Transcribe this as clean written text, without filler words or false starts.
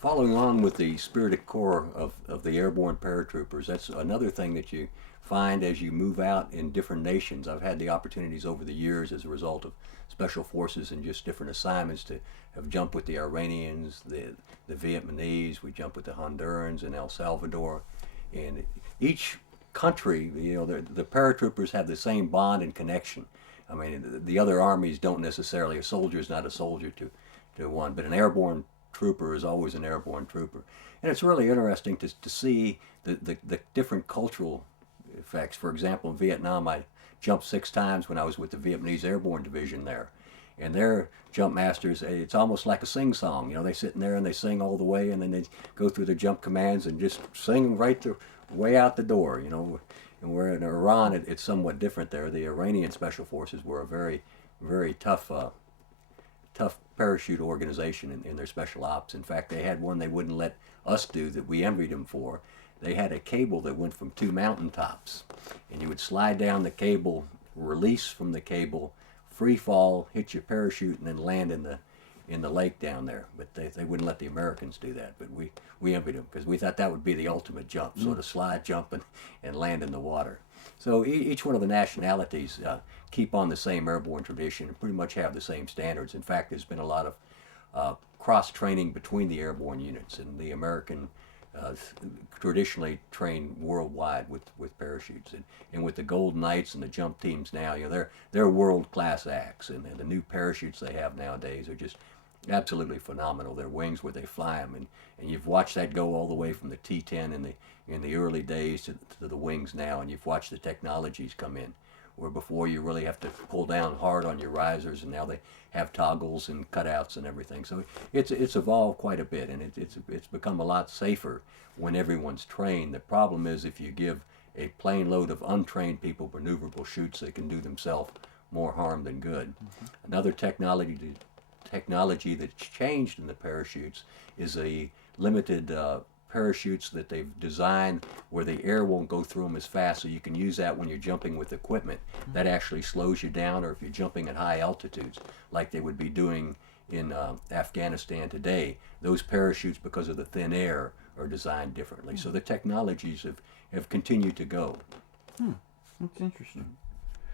Following on with the spirited core of the airborne paratroopers, that's another thing that you find as you move out in different nations. I've had the opportunities over the years as a result of special forces and just different assignments to have jumped with the Iranians, the Vietnamese, we jumped with the Hondurans and El Salvador. And each country, the paratroopers have the same bond and connection. I mean, the other armies don't necessarily, a soldier is not a soldier to one, but an airborne trooper is always an airborne trooper. And it's really interesting to see the different cultural effects. For example, in Vietnam, I jumped 6 times when I was with the Vietnamese Airborne Division there. And their jump masters, it's almost like a sing-song. They sit in there and they sing all the way, and then they go through the jump commands and just sing right the way out the door. And where in Iran, it's somewhat different there. The Iranian Special Forces were a very, very tough parachute organization in their special ops. In fact, they had one they wouldn't let us do that we envied them for. They had a cable that went from 2 mountaintops, and you would slide down the cable, release from the cable, free fall, hit your parachute, and then land in the lake down there. But they wouldn't let the Americans do that. But we envied them because we thought that would be the ultimate jump, sort of slide, jump, and land in the water. So each one of the nationalities keep on the same airborne tradition and pretty much have the same standards. In fact, there's been a lot of cross-training between the airborne units, and the American traditionally train worldwide with parachutes. And with the Gold Knights and the jump teams now, they're world-class acts, and the new parachutes they have nowadays are just absolutely phenomenal. Their wings, where they fly them, and you've watched that go all the way from the T-10 in the early days to the wings now, and you've watched the technologies come in, where before you really have to pull down hard on your risers, and now they have toggles and cutouts and everything. So it's evolved quite a bit, and it's become a lot safer when everyone's trained. The problem is if you give a plane load of untrained people maneuverable chutes, they can do themselves more harm than good. Another technology that's changed in the parachutes is a limited parachutes that they've designed where the air won't go through them as fast, so you can use that when you're jumping with equipment. That actually slows you down, or if you're jumping at high altitudes like they would be doing in Afghanistan today. Those parachutes, because of the thin air, are designed differently. So the technologies have continued to go. That's interesting.